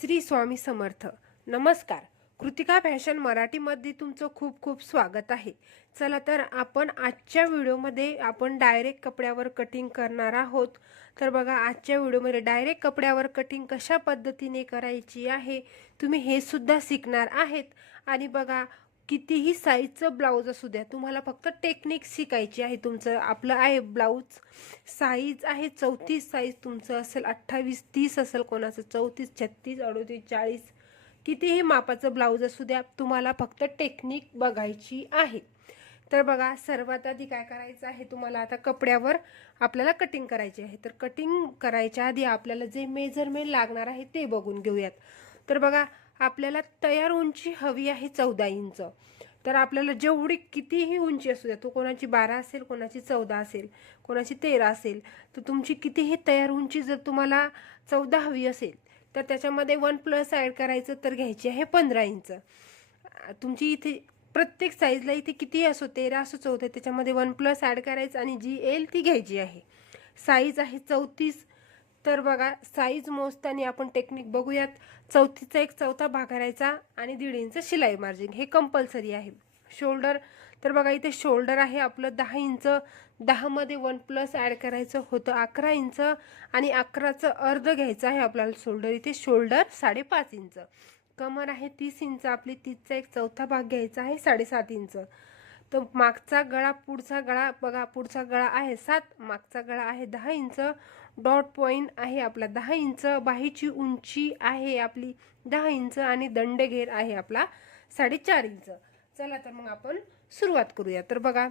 श्री स्वामी समर्थ. नमस्कार. कृतिका फॅशन मराठीमध्ये तुमचं खूप खूप स्वागत आहे. चला तर आपण आजच्या व्हिडिओमध्ये आपण डायरेक्ट कपड्यावर कटिंग करणार आहोत. तर बघा आजच्या व्हिडिओमध्ये डायरेक्ट कपड्यावर कटिंग कशा पद्धतीने करायची आहे? तुम्ही हे सुद्धा शिकणार आहेत. आणि बघा कितीही साईजचं ब्लाऊज असू द्या तुम्हाला फक्त टेक्निक शिकायची आहे तुमचं. आपलं आहे ब्लाऊज साईज आहे चौतीस साईज तुमचं असेल अठ्ठावीस तीस असेल कोणाचं चौतीस छत्तीस अडोतीस चाळीस. कितीही मापाचं ब्लाऊज असू द्या तुम्हाला फक्त टेक्निक बघायची आहे. तर बघा सर्वात आधी काय करायचं आहे तुम्हाला आता कपड्यावर आपल्याला कटिंग करायची आहे. तर कटिंग करायच्या आधी आपल्याला जे मेजरमेंट लागणार आहे ते बघून घेऊयात. तर बघा आपल्याला तयार उंची हवी आहे चौदा इंच. तर आपल्याला जेवढी कितीही उंची असू द्या तो कोणाची बारा असेल कोणाची चौदा असेल कोणाची तेरा असेल तर तुमची कितीही तयार उंची जर तुम्हाला चौदा हवी असेल तर त्याच्यामध्ये वन प्लस ॲड करायचं तर घ्यायची आहे पंधरा इंच. तुमची इथे प्रत्येक साईजला इथे कितीही असो तेरा असो चौदा त्याच्यामध्ये वन प्लस ॲड करायचं आणि जी येईल ती घ्यायची आहे. साईज आहे चौतीस तर बघा साईज मोजताना आपण टेक्निक बघूयात. चौथीचा एक चौथा भाग करायचा आणि दीड इंच शिलाई मार्जिन. हे कंपल्सरी आहे. शोल्डर तर बघा इथे शोल्डर आहे. आपलं दहा इंच दहामध्ये वन प्लस ॲड करायचं होतं अकरा इंच आणि अकराचं अर्ध घ्यायचं आहे आपल्याला शोल्डर इथे शोल्डर साडेपाच इंच. कमर आहे तीस इंच. आपली तीसचा एक चौथा भाग घ्यायचा आहे साडेसात इंच. तर मागचा गळा पुढचा गळा बघा पुढचा गळा आहे सात मागचा गळा आहे दहा इंच. डॉट पॉईंट आहे आपला. दहा इंच बाहीची उंची आहे आपली. दहा इंच आणि दंडघेर आहे आपला साडेचार इंच. चला तर मग आपण सुरुवात करूया. तर बघा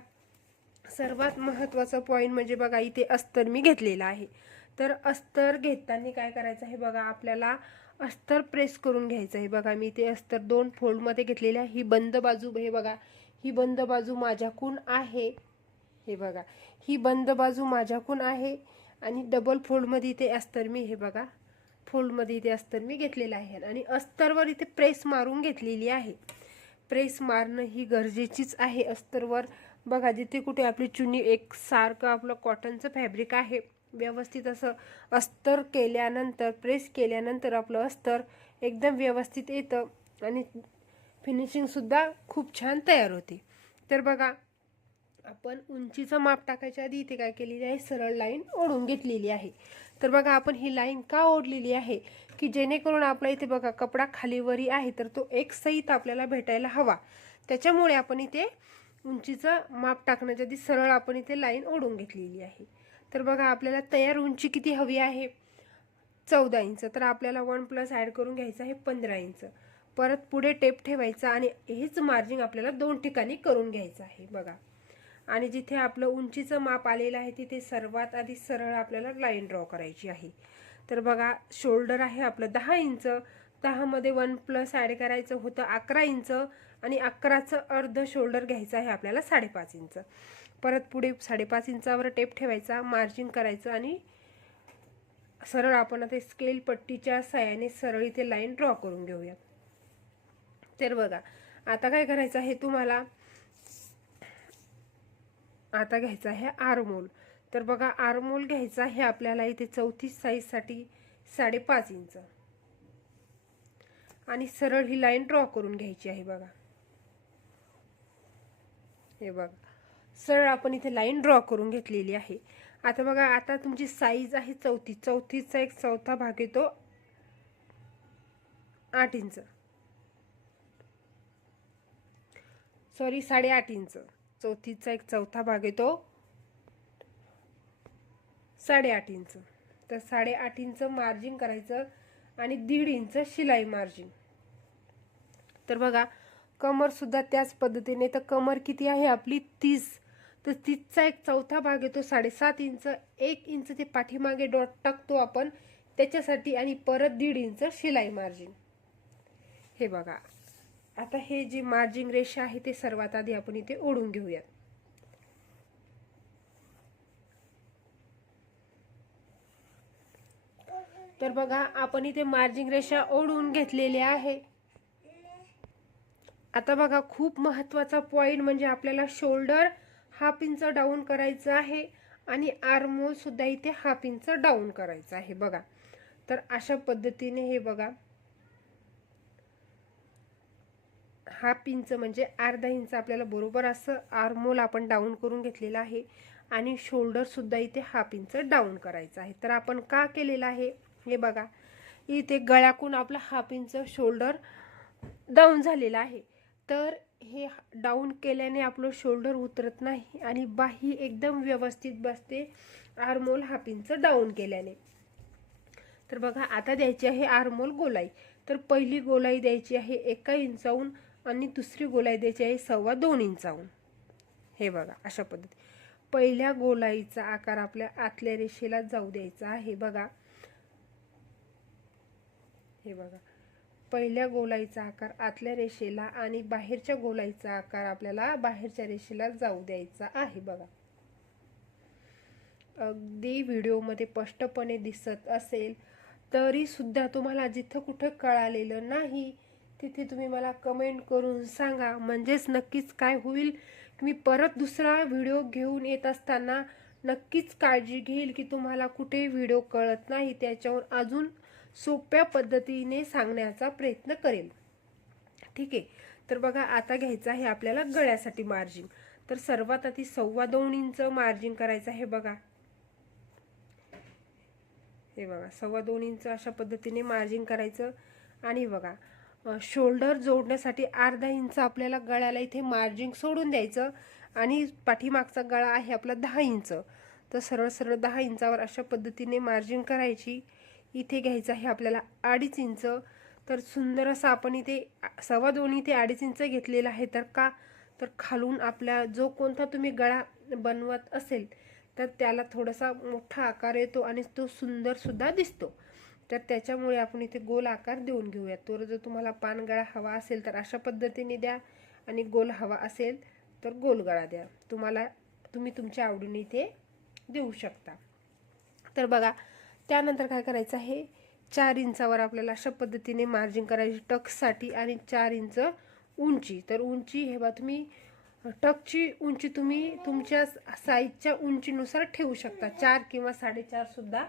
सर्वात महत्त्वाचा पॉईंट म्हणजे बघा इथे अस्तर मी घेतलेला आहे. तर अस्तर घेताना काय करायचं आहे बघा आपल्याला अस्तर प्रेस करून घ्यायचं आहे. बघा मी इथे अस्तर दोन फोल्डमध्ये घेतलेले आहे. ही बंद बाजू हे बघा ही बंद बाजू माझ्याकून आहे. हे बघा ही बंद बाजू माझ्याकून आहे. आणि डबल फोल्डमध्ये इथे अस्तर मी हे बघा. फोल्डमध्ये इथे अस्तर मी घेतलेलं आहे. आणि अस्तरवर इथे प्रेस मारून घेतलेली आहे. प्रेस मारणं ही गरजेचीच आहे. अस्तरवर बघा जिथे कुठे आपली चुनी एक सारखं आपलं कॉटनचं फॅब्रिक आहे व्यवस्थित असं अस्तर केल्यानंतर प्रेस केल्यानंतर आपलं अस्तर एकदम व्यवस्थित येतं आणि फिनिशिंगसुद्धा खूप छान तयार होते. तर बघा आपण उंचीचं माप टाकायच्या आधी इथे काय केलेली आहे? सरळ लाईन ओढून घेतलेली आहे. तर बघा आपण ही लाईन का ओढलेली आहे? की जेणेकरून आपला इथे बघा कपडा खालीवरी आहे तर तो एक सहित आपल्याला भेटायला हवा. त्याच्यामुळे आपण इथे उंचीचं माप टाकण्याच्या आधी सरळ आपण इथे लाईन ओढून घेतलेली आहे. तर बघा आपल्याला तयार उंची किती हवी आहे? चौदा इंच. तर आपल्याला वन प्लस ॲड करून घ्यायचं आहे पंधरा इंच. परत पुढे टेप ठेवायचा आणि हेच मार्जिंग आपल्याला दोन ठिकाणी करून घ्यायचं आहे. बघा. आणि जिथे आपलं उंचीचं माप आलेलं आहे तिथे सर्वात आधी सरळ आपल्याला लाईन ड्रॉ करायची आहे. तर बघा शोल्डर आहे आपलं दहा इंच दहामध्ये वन प्लस ॲड करायचं होतं अकरा इंच आणि अकराचं अर्ध शोल्डर घ्यायचं आहे आपल्याला साडेपाच इंच. परत पुढे साडेपाच इंचावर टेप ठेवायचा मार्जिन करायचं आणि सरळ आपण आता स्केल पट्टीच्या साह्याने सरळ इथे लाईन ड्रॉ करून घेऊया. तर बघा आता काय करायचं आहे तुम्हाला? आता घ्यायचा आहे आरमोल. तर बघा आरमोल घ्यायचा आहे आपल्याला इथे चौतीस साईजसाठी साडेपाच इंच. आणि सरळ ही लाईन ड्रॉ करून घ्यायची आहे बघा. हे बघा. सरळ आपण इथे लाईन ड्रॉ करून घेतलेली आहे. आता बघा आता तुमची साईज आहे चौतीस चौतीसचा एक चौथा भाग येतो आठ इंच. सॉरी साडेआठ इंच. चौथीचा एक चौथा भाग येतो. साडेआठ इंच. तर साडेआठ इंच मार्जिन करायचं आणि दीड इंच शिलाई मार्जिन तर बघा कमर सुद्धा त्याच पद्धतीने तर कमर किती आहे आपली? तीस. तर तीसचा एक चौथा भाग येतो साडेसात इंच. एक इंच ते पाठीमागे डॉट टाकतो आपण त्याच्यासाठी आणि परत दीड इंच शिलाई मार्जिन हे बघा. आता हे जे मार्जिंग रेषा आहे ते सर्वात आधी आपण इथे ओढून घेऊयात. तर बघा आपण इथे मार्जिंग रेषा ओढून घेतलेल्या आहे. आता बघा खूप महत्त्वाचा पॉइंट म्हणजे आपल्याला शोल्डर हाफ इंच डाऊन करायचं आहे आणि आर्मोल सुद्धा इथे हाफ इंच डाऊन करायचं आहे. बघा. तर अशा पद्धतीने हे बघा. हाफ इंच म्हणजे अर्धा इंच आपल्याला बरोबर असं आर्मोल आपण डाऊन करून घेतलेलं आहे. आणि शोल्डरसुद्धा इथे हाफ इंच डाऊन करायचं आहे. तर आपण का केलेलं आहे? हे बघा. इथे गळ्याकून आपला हाफ इंच शोल्डर डाऊन झालेला आहे. तर हे डाऊन केल्याने आपलं शोल्डर उतरत नाही आणि बाही एकदम व्यवस्थित बसते आर्मोल हाफ इंच डाऊन केल्याने. तर बघा आता द्यायची आहे आर्मोल गोलाई. तर पहिली गोलाई द्यायची आहे एका इंचाहून आणि दुसरी गोलाई द्यायची आहे सव्वा दोन इंचाहून हे बघा अशा पद्धती. पहिल्या गोलाईचा आकार आपल्या आतल्या रेषेला जाऊ द्यायचा आहे. बघा. हे बघा. पहिल्या गोलाईचा आकार आतल्या रेषेला आणि बाहेरच्या गोलाईचा आकार आपल्याला बाहेरच्या रेषेला जाऊ द्यायचा आहे. बघा. अगदी व्हिडिओमध्ये स्पष्टपणे दिसत असेल तरी सुद्धा तुम्हाला जिथं कुठं कळालेलं नाही तिथे तुम्ही मला कमेंट करून सांगा. म्हणजेच नक्कीच काय होईल? मी परत दुसरा व्हिडिओ घेऊन येत असताना नक्कीच काळजी घेईल की तुम्हाला कुठे व्हिडिओ कळत नाही. त्याच्यावर अजून सोप्या पद्धतीने सांगण्याचा प्रयत्न करेल. ठीक आहे? तर बघा आता घ्यायचं आहे आपल्याला गळ्यासाठी मार्जिन तर सर्वात आधी सव्वा दोन इंच मार्जिन करायचं आहे बघा. हे बघा सव्वा दोन इंच अशा पद्धतीने मार्जिन करायचं. आणि बघा शोल्डर जोडण्यासाठी अर्धा इंच आपल्याला गळ्याला इथे मार्जिंग सोडून द्यायचं आणि पाठीमागचा गळा आहे आपला दहा इंच. तर सरळ सरळ दहा इंचावर अशा पद्धतीने मार्जिंग करायची. इथे घ्यायचं आहे आपल्याला अडीच इंच. तर सुंदर असं आपण इथे सव्वा दोन इथे अडीच इंच घेतलेला आहे तर का? तर खालून आपल्या जो कोणता तुम्ही गळा बनवत असेल तर त्याला थोडासा मोठा आकार येतो आणि तो सुंदरसुद्धा दिसतो. तर त्याच्यामुळे आपण इथे गोल आकार देऊन घेऊया तर जर तुम्हाला पानगळा हवा असेल तर अशा पद्धतीने द्या आणि गोल हवा असेल तर गोल गळा द्या. तुम्हाला तुम्ही तुमच्या आवडीने इथे देऊ शकता. तर बघा त्यानंतर काय करायचं आहे? चार इंचावर आपल्याला अशा पद्धतीने मार्जिन करायची टक्ससाठी आणि चार इंच उंची. तर उंची हे बा तुम्ही टकची उंची तुम्ही तुमच्या साईजच्या उंचीनुसार ठेवू शकता. चार किंवा साडेचारसुद्धा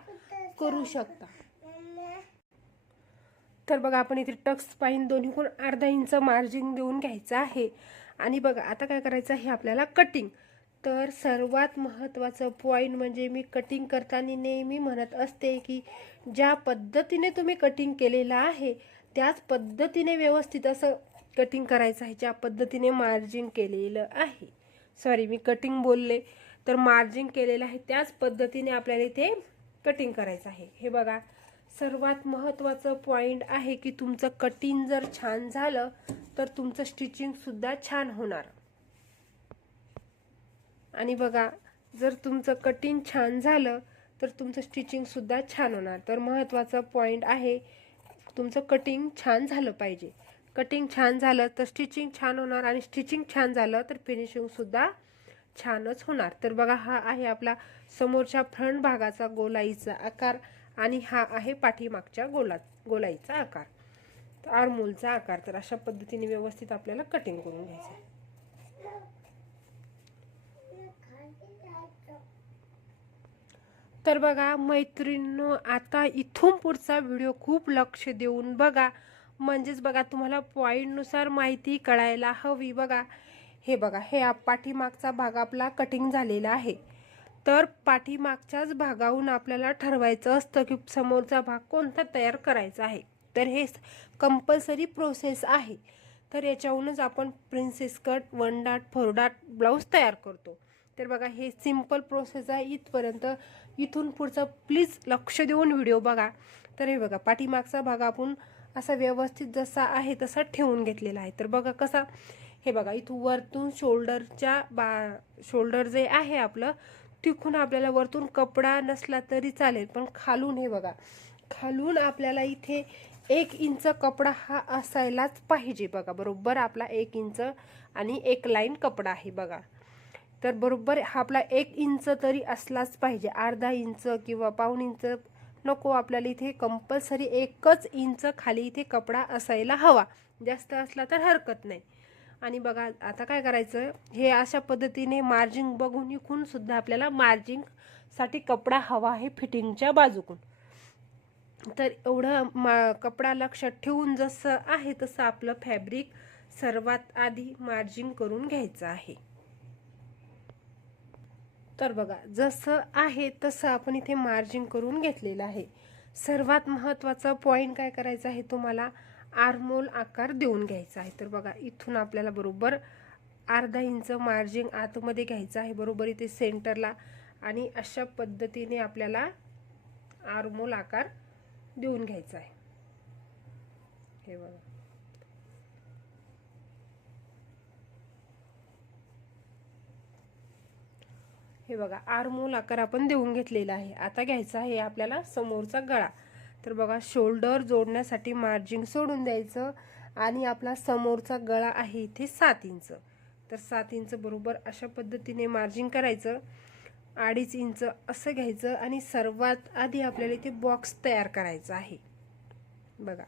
करू शकता. तर बघा आपण इथे टक्स पाईन कोण अर्धा इंच मार्जिन देऊन घ्यायचं आहे. आणि बघा आता काय करायचं आहे आपल्याला कटिंग तर सर्वात महत्त्वाचं पॉईंट म्हणजे मी कटिंग करताना नेहमी म्हणत असते की ज्या पद्धतीने तुम्ही कटिंग केलेलं आहे त्याच पद्धतीने व्यवस्थित असं कटिंग करायचं आहे ज्या पद्धतीने मार्जिन केलेलं आहे. सॉरी मी कटिंग बोलले. तर मार्जिन केलेलं आहे त्याच पद्धतीने आपल्याला इथे कटिंग करायचं आहे. हे बघा सर्वात महत्त्वाचं पॉईंट आहे की तुमचं कटिंग जर छान झालं तर तुमचं स्टिचिंगसुद्धा छान होणार. आणि बघा जर तुमचं कटिंग छान झालं तर तुमचं स्टिचिंगसुद्धा छान होणार. तर महत्त्वाचा पॉईंट आहे तुमचं कटिंग छान झालं पाहिजे. कटिंग छान झालं तर स्टिचिंग छान होणार. आणि स्टिचिंग छान झालं तर फिनिशिंगसुद्धा छानच होणार. तर बघा हा आहे आपला समोरच्या फ्रंट भागाचा गोलाईचा आकार. आणि हा आहे पाठीमागच्या गोला गोलाईचा आकार. तर आरमोलचा आकार तर अशा पद्धतीने व्यवस्थित आपल्याला कटिंग करून घ्यायचं आहे. तर बघा मैत्रिणींनो आता इथून पुढचा व्हिडिओ खूप लक्ष देऊन बघा. म्हणजेच बघा तुम्हाला पॉईंटनुसार माहिती कळायला हवी. बघा हे बघा हे पाठीमागचा भाग आपला कटिंग झालेला आहे. तर पाठीमागच्याच भागाहून आपल्याला ठरवायचं असतं की समोरचा भाग कोणता तयार करायचा आहे. तर हे कंपल्सरी प्रोसेस आहे. तर याच्याहूनच आपण princess cut one dot four dot blouse तयार करतो. तर बघा हे सिंपल प्रोसेस आहे. इथपर्यंत इथून पुढचं प्लीज लक्ष देऊन व्हिडिओ बघा. तर हे बघा पाठीमागचा भाग आपण असा व्यवस्थित जसा आहे तसा ठेवून घेतलेला आहे. तर बघा कसा हे बघा इथून वरतून शोल्डरच्या बा शोल्डर जे आहे आपलं तिखून आपल्याला वरतून कपडा नसला तरी चालेल पण खालून हे बघा. खालून आपल्याला इथे एक इंच कपडा हा असायलाच पाहिजे बघा. बरोबर आपला एक इंच आणि एक लाईन कपडा आहे बघा. तर बरोबर हा आपला एक इंच तरी असलाच पाहिजे. अर्धा इंच किंवा पाऊण इंच नको आपल्याला इथे. कंपल्सरी एकच इंच खाली इथे कपडा असायला हवा. जास्त असला तर हरकत नाही. आणि बघा आता काय करायचं? हे अशा पद्धतीने मार्जिंग बघून इकून सुद्धा आपल्याला मार्जिंगसाठी कपडा हवा आहे फिटिंगच्या बाजूकून. तर एवढं मा कपडा लक्षात ठेवून जसं आहे तसं आपलं फॅब्रिक सर्वात आधी मार्जिन करून घ्यायचं आहे. तर बघा जसं आहे तसं आपण इथे मार्जिन करून घेतलेलं आहे. सर्वात महत्त्वाचा पॉईंट काय करायचा आहे तुम्हाला? आरमोल आकार देऊन घ्यायचा आहे. तर बघा इथून आपल्याला बरोबर अर्धा इंच मार्जिन आतमध्ये घ्यायचं आहे. बरोबर इथे सेंटरला. आणि अशा पद्धतीने आपल्याला आरमोल आकार देऊन घ्यायचा आहे. हे बघा. हे बघा आरमोल आकार आपण देऊन घेतलेला आहे. आता घ्यायचा आहे आपल्याला समोरचा गळा. तर बघा शोल्डर जोडण्यासाठी मार्जिंग सोडून द्यायचं आणि आपला समोरचा गळा आहे इथे सात इंच तर सात इंच बरोबर अशा पद्धतीने मार्जिंग करायचं. अडीच इंच असं घ्यायचं आणि सर्वात आधी आपल्याला इथे बॉक्स तयार करायचा आहे. बघा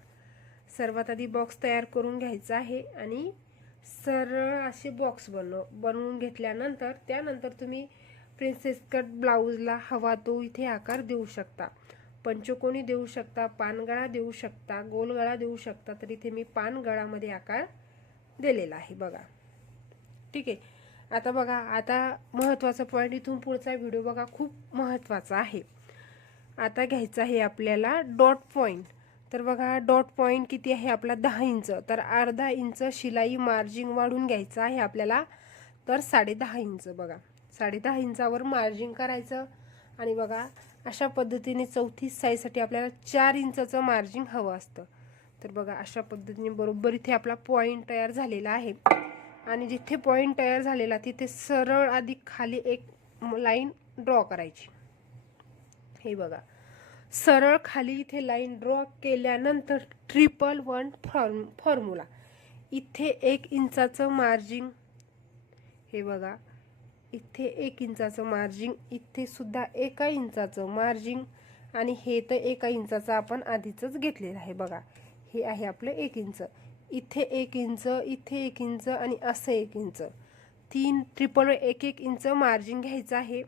सर्वात आधी बॉक्स तयार करून घ्यायचा आहे आणि सरळ असे बॉक्स बनव बनवून घेतल्यानंतर त्यानंतर तुम्ही प्रिन्सेस कट ब्लाऊजला हवा तो इथे आकार देऊ शकता. पंचकोनी देऊ शकता पानगळा देऊ शकता गोलगळा देऊ शकता तर इथे मी पानगळामध्ये आकार दिलेला आहे बघा. ठीक आहे. आता बघा आता महत्त्वाचा पॉईंट इथून पुढचा व्हिडिओ बघा खूप महत्त्वाचा आहे. आता घ्यायचा आहे आपल्याला डॉट पॉईंट तर बघा डॉट पॉईंट किती आहे आपला? दहा इंच. तर अर्धा इंच शिलाई मार्जिन वाढून घ्यायचं आहे आपल्याला. तर साडेदहा इंच बघा. साडेदहा इंचावर मार्जिन करायचं. आणि बघा अशा पद्धतीने चौथी साईजसाठी आपल्याला चार इंचाचं मार्जिन हवं असतं. तर बघा अशा पद्धतीने बरोबर इथे आपला पॉईंट तयार झालेला आहे. आणि जिथे पॉईंट तयार झालेला तिथे सरळ आधी खाली एक लाईन ड्रॉ करायची. हे बघा. सरळ खाली इथे लाईन ड्रॉ केल्यानंतर ट्रिपल वन फॉर्म फॉर्म्युला इथे एक इंचाचं मार्जिन हे बघा. इथे एक इंचाचं मार्जिन इथे सुद्धा एका इंचाचं मार्जिंग आणि हे तर एका इंचाचं आपण आधीच घेतलेलं आहे बघा. हे आहे आपलं एक इंच. इथे एक इंच इथे एक इंच आणि असं एक इंच. तीन ट्रिपल एक एक इंच मार्जिन घ्यायचं आहे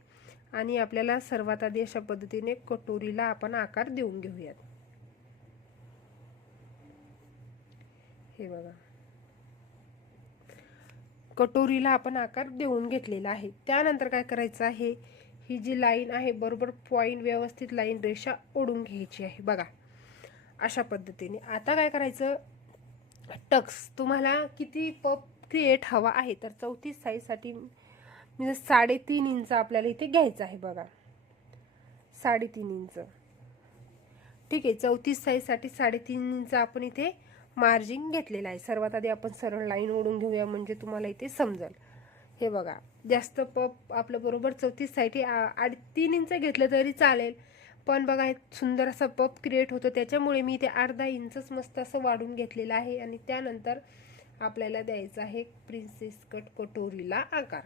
आणि आपल्याला सर्वात आधी अशा पद्धतीने कटोरीला आपण आकार देऊन घेऊयात. हे बघा. कटोरीला आपण आकार देऊन घेतलेला आहे. त्यानंतर काय करायचं आहे? ही जी लाईन आहे बरोबर पॉईंट व्यवस्थित लाईन रेषा ओढून घ्यायची आहे. बघा अशा पद्धतीने. आता काय करायचं? टक्स. तुम्हाला किती पप क्रिएट हवा आहे तर चौतीस साईजसाठी म्हणजे साडेतीन इंच आपल्याला इथे घ्यायचं आहे बघा. साडेतीन इंच. ठीक आहे चौतीस साईजसाठी साडेतीन इंच आपण इथे मार्जिन घेतलेलं आहे. सर्वात आधी आपण सरळ लाईन ओढून घेऊया म्हणजे तुम्हाला इथे समजेल. हे बघा जास्त पप आपलं बरोबर चौतीस साईटी आड तीन इंच घेतलं तरी चालेल. पण बघा एक सुंदर असा पप क्रिएट होतो. त्याच्यामुळे मी इथे अर्धा इंचच मस्त असं वाढून घेतलेलं आहे. आणि त्यानंतर आपल्याला द्यायचं आहे प्रिन्सेस कट कटोरीला आकार.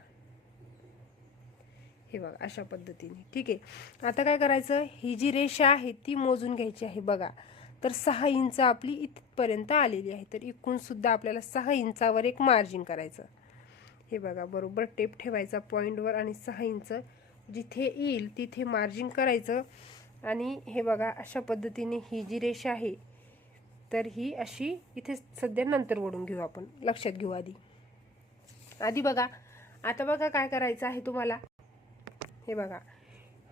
हे बघा अशा पद्धतीने. ठीक आहे. आता काय करायचं? ही जी रेषा आहे ती मोजून घ्यायची आहे. बघा तर सहा इंच आपली इथपर्यंत आलेली आहे. तर इकूनसुद्धा आपल्याला सहा इंचावर एक मार्जिन करायचं. हे बघा बरोबर टेप ठेवायचा पॉईंटवर आणि सहा इंच जिथे येईल तिथे मार्जिन करायचं. आणि हे बघा अशा पद्धतीने ही जी रेषा आहे तर ही अशी इथे सध्या नंतर ओढून घेऊ आपण. लक्षात घेऊ आधी. आधी बघा आता बघा काय करायचं आहे तुम्हाला. हे बघा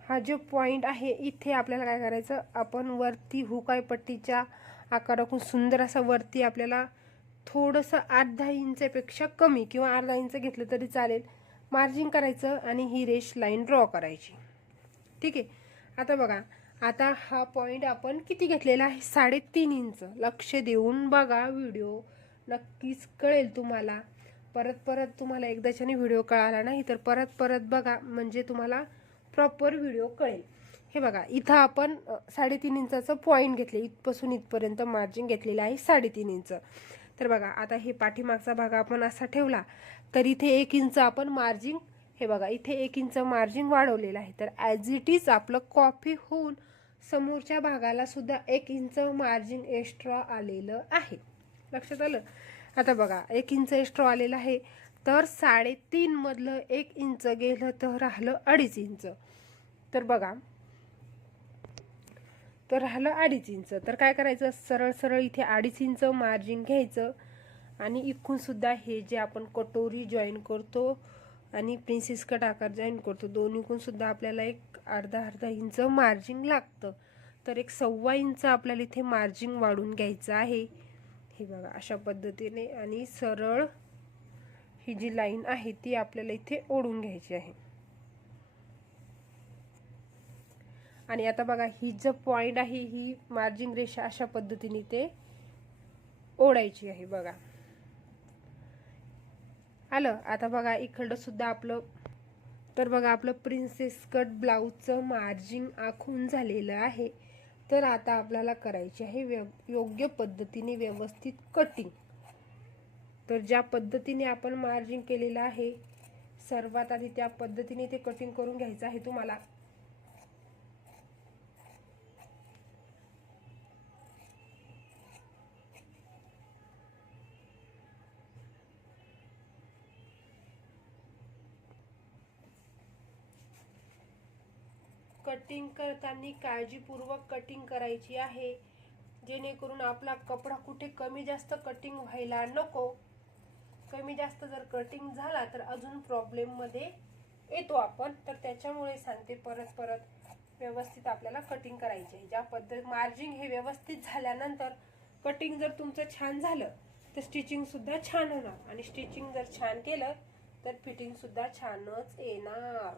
हा जो पॉईंट आहे इथे आपल्याला काय करायचं? आपण वरती हुकाय पट्टीच्या आकारातून सुंदर असा वरती आपल्याला थोडंसं आठ दहा इंचापेक्षा कमी किंवा अर्धा इंच घेतलं तरी चालेल. मार्जिन करायचं आणि ही रेश लाईन ड्रॉ करायची. ठीक आहे? आता बघा. आता हा पॉईंट आपण किती घेतलेला आहे? साडेतीन इंच. लक्ष देऊन बघा व्हिडिओ नक्कीच कळेल तुम्हाला. परत परत तुम्हाला एकदाच्याने व्हिडिओ कळाला नाही तर परत परत बघा. म्हणजे तुम्हाला प्रॉपर व्हिडिओ कळेल. हे बघा इथं आपण साडेतीन इंचाचं पॉईंट घेतले. इथपासून इथपर्यंत मार्जिन घेतलेलं आहे साडेतीन इंच. तर बघा आता हे पाठीमागचा भाग आपण असा ठेवला तर इथे एक इंच आपण मार्जिन हे बघा इथे एक इंच मार्जिन वाढवलेलं आहे. तर ॲज इट इज आपलं कॉफी होऊन समोरच्या भागाला सुद्धा एक इंच मार्जिन एक्स्ट्रा आलेलं आहे. लक्षात आलं? आता बघा एक इंच एक्स्ट्रा आलेलं आहे. तर साडेतीनमधलं एक इंच गेलं तर राहिलं अडीच इंच. तर बघा. तर राहिलं अडीच इंच. तर काय करायचं? सरळ सरळ इथे अडीच इंच मार्जिन घ्यायचं. आणि इकूनसुद्धा हे जे आपण कटोरी जॉईन करतो आणि प्रिन्सेस कट आकार जॉईन करतो दोन्हीकूनसुद्धा आपल्याला एक अर्धा अर्धा इंच मार्जिंग लागतं. तर एक सव्वा इंच आपल्याला इथे मार्जिन वाढून घ्यायचं आहे. हे बघा अशा पद्धतीने आणि सरळ ही जी लाईन आहे ती आपल्याला इथे ओढून घ्यायची आहे. आणि आता बघा ही जो पॉईंट आहे ही मार्जिन रेषा अशा पद्धतीने ते ओढायची आहे बघा. आलं? आता बघा इकडं सुद्धा आपलं तर बघा आपलं प्रिन्सेस कट ब्लाऊजचं मार्जिन आखून झालेलं आहे. तर आता आपल्याला करायची आहे व्यव योग्य पद्धतीने व्यवस्थित कटिंग तर ज्या पद्धतीने आपण मार्जिन केलेलं आहे सर्वात आधी त्या पद्धतीने ते कटिंग करून घ्यायचं आहे तुम्हाला. कटिंग करताना काळजीपूर्वक कटिंग करायची आहे. जेणेकरून आपला कपडा कुठे कमी जास्त कटिंग व्हायला नको. कमी जास्त जर कटिंग झाला तर अजून प्रॉब्लेममध्ये येतो आपण. तर त्याच्यामुळे सांगते परत परत व्यवस्थित आपल्याला कटिंग करायची आहे ज्या पद्धत मार्जिंग हे व्यवस्थित झाल्यानंतर कटिंग जर तुमचं छान झालं तर स्टिचिंगसुद्धा छान होणार. आणि स्टिचिंग जर छान केलं तर फिटिंगसुद्धा छानच येणार.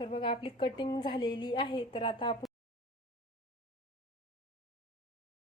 तर बघा आपली कटिंग झालेली आहे. तर आता आपण